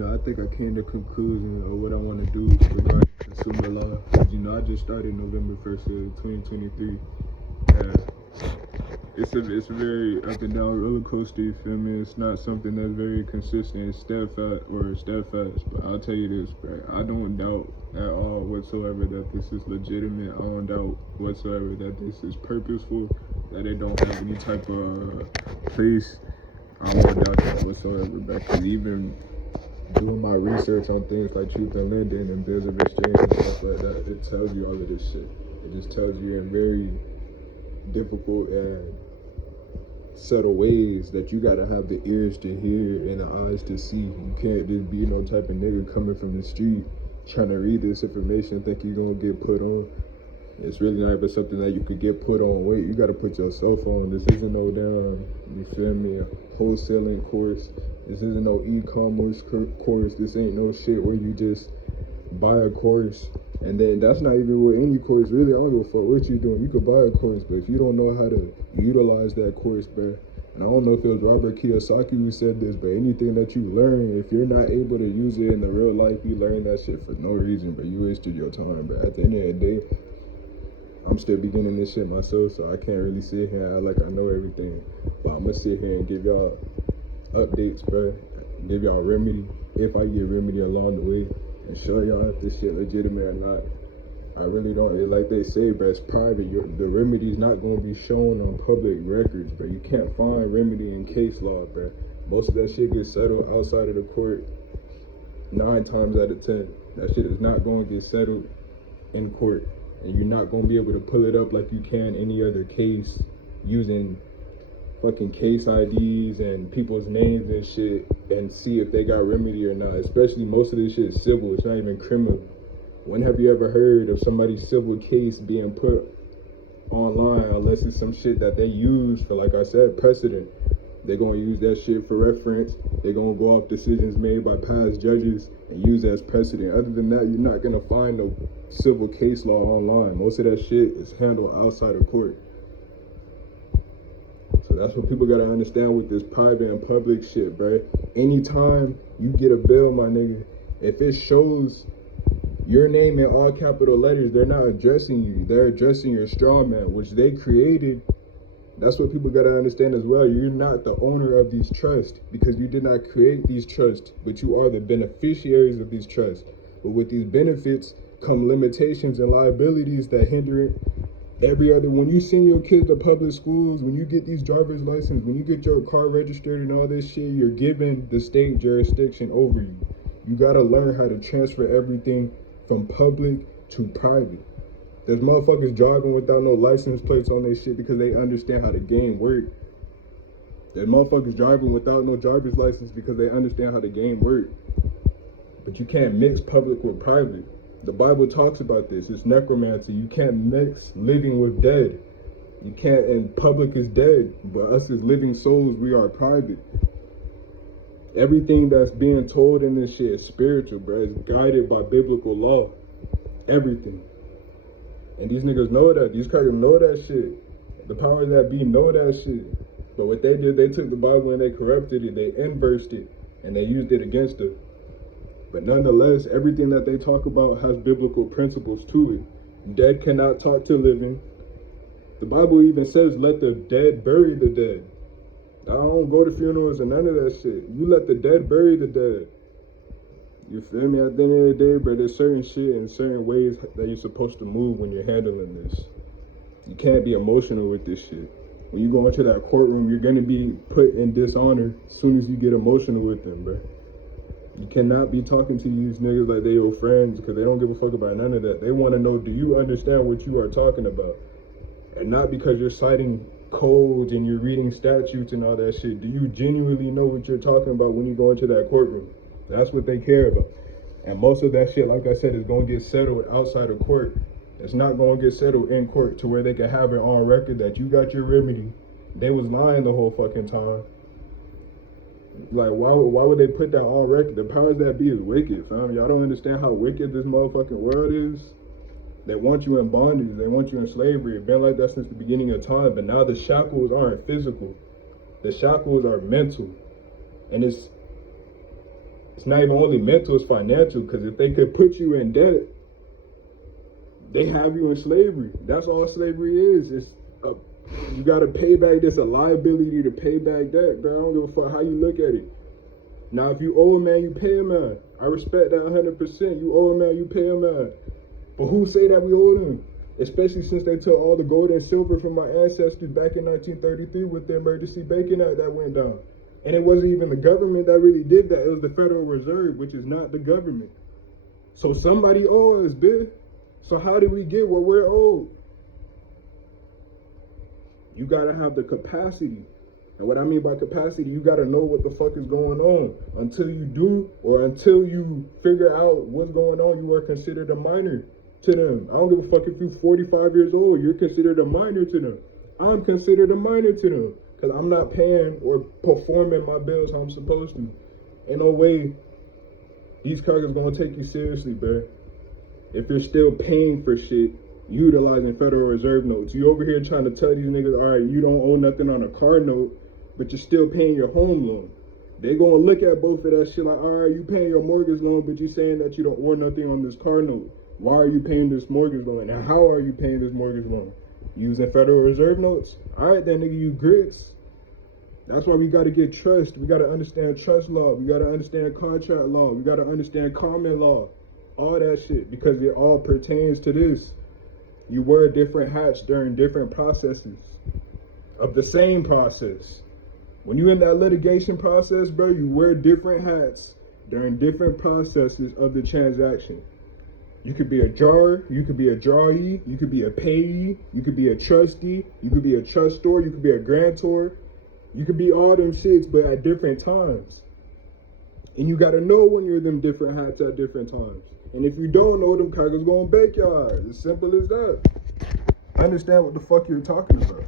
I think I came to a conclusion of what I want to do regarding consumer law. 'Cause, I just started November 1st of 2023. It's a very up and down roller coaster, you feel me? It's not something that's very consistent, steadfast. But I'll tell you this, bro. I don't doubt at all whatsoever that this is legitimate. I don't doubt whatsoever that this is purposeful, that it don't have any type of place. I won't doubt that whatsoever, because even doing my research on things like truth and lending and bills of exchange and stuff like that, it tells you all of this shit. It just tells you in very difficult and subtle ways that you gotta have the ears to hear and the eyes to see. You can't just be no type of nigga coming from the street trying to read this information and think you're gonna get put on. It's really not even something that you could get put on. Wait, you gotta put yourself on. This isn't no damn, you feel me, a wholesaling course. This isn't no e-commerce course. This ain't no shit where you just buy a course. And then that's not even with any course, really. I don't give a fuck what you're doing. You could buy a course, but if you don't know how to utilize that course, bro, and I don't know if it was Robert Kiyosaki who said this, but anything that you learn, if you're not able to use it in the real life, you learn that shit for no reason, but you wasted your time. But at the end of the day, I'm still beginning this shit myself, so I can't really sit here and act like I know everything. But I'm gonna sit here and give y'all updates, bro. Give y'all remedy, if I get remedy along the way, and show y'all if this shit legitimate or not. I really don't, like they say, bro, it's private. The remedy's not gonna be shown on public records, bro. You can't find remedy in case law, bro. Most of that shit gets settled outside of the court 9 times out of 10. That shit is not gonna get settled in court. And you're not gonna be able to pull it up like you can any other case using fucking case IDs and people's names and shit and see if they got remedy or not. Especially most of this shit is civil, it's not even criminal. When have you ever heard of somebody's civil case being put online unless it's some shit that they use for, like I said, precedent? They're gonna use that shit for reference. They're gonna go off decisions made by past judges and use as precedent. Other than that, you're not gonna find no civil case law online. Most of that shit is handled outside of court. So that's what people gotta understand with this private and public shit, bro. Anytime you get a bill, my nigga, if it shows your name in all capital letters, they're not addressing you. They're addressing your straw man, which they created. That's what people gotta understand as well. You're not the owner of these trusts because you did not create these trusts, but you are the beneficiaries of these trusts. But with these benefits come limitations and liabilities that hinder it. When you send your kids to public schools, when you get these driver's license, when you get your car registered and all this shit, you're giving the state jurisdiction over you. You gotta learn how to transfer everything from public to private. There's motherfuckers driving without no license plates on their shit because they understand how the game works. There's motherfuckers driving without no driver's license because they understand how the game works. But you can't mix public with private. The Bible talks about this. It's necromancy. You can't mix living with dead. You can't, and public is dead. But us as living souls, we are private. Everything that's being told in this shit is spiritual, bro. It's guided by biblical law. Everything. And these niggas know that. These crackers know that shit. The powers that be know that shit. But what they did, they took the Bible and they corrupted it. They inversed it. And they used it against us. But nonetheless, everything that they talk about has biblical principles to it. Dead cannot talk to living. The Bible even says, let the dead bury the dead. I don't go to funerals and none of that shit. You let the dead bury the dead. You feel me? At the end of the day, bro, there's certain shit and certain ways that you're supposed to move when you're handling this. You can't be emotional with this shit. When you go into that courtroom, you're gonna be put in dishonor as soon as you get emotional with them, bro. You cannot be talking to these niggas like they your friends because they don't give a fuck about none of that. They want to know, do you understand what you are talking about? And not because you're citing codes and you're reading statutes and all that shit. Do you genuinely know what you're talking about when you go into that courtroom? That's what they care about. And most of that shit, like I said, is going to get settled outside of court. It's not going to get settled in court to where they can have it on record that you got your remedy. They was lying the whole fucking time. Like, why would they put that on record? The powers that be is wicked, fam. Y'all don't understand how wicked this motherfucking world is. They want you in bondage. They want you in slavery. It's been like that since the beginning of time. But now the shackles aren't physical. The shackles are mental. And it's It's not even only mental, it's financial, because if they could put you in debt, they have you in slavery. That's all slavery is. You gotta pay back. There's a liability to pay back debt, bro. I don't give a fuck how you look at it. Now, if you owe a man, you pay a man. I respect that 100%. You owe a man, you pay a man. But who say that we owe them? Especially since they took all the gold and silver from my ancestors back in 1933 with the Emergency Banking Act that went down. And it wasn't even the government that really did that. It was the Federal Reserve, which is not the government. So somebody owes us, bitch. So how do we get what we're owed? You gotta have the capacity. And what I mean by capacity, you gotta know what the fuck is going on. Until you do, or until you figure out what's going on, you are considered a minor to them. I don't give a fuck if you're 45 years old, you're considered a minor to them. I'm considered a minor to them, because I'm not paying or performing my bills how I'm supposed to. Ain't no way these crackers gonna take you seriously, bro. If you're still paying for shit, utilizing Federal Reserve notes. You over here trying to tell these niggas, all right, you don't owe nothing on a car note, but you're still paying your home loan. They gonna look at both of that shit like, all right, you paying your mortgage loan, but you saying that you don't owe nothing on this car note. Why are you paying this mortgage loan? And how are you paying this mortgage loan? Using Federal Reserve notes? All right, then, nigga, you grits. That's why we got to get trust. We got to understand trust law. We got to understand contract law. We got to understand common law. All that shit, because it all pertains to this. You wear different hats during different processes of the same process. When you're in that litigation process, bro, you wear different hats during different processes of the transaction. You could be a drawer, you could be a drawee, you could be a payee, you could be a trustee, you could be a trustor, you could be a grantor. You could be all them shits, but at different times. And you gotta know when you're them different hats at different times. And if you don't know, them crackers gonna bake your eyes. As simple as that. Understand what the fuck you're talking about.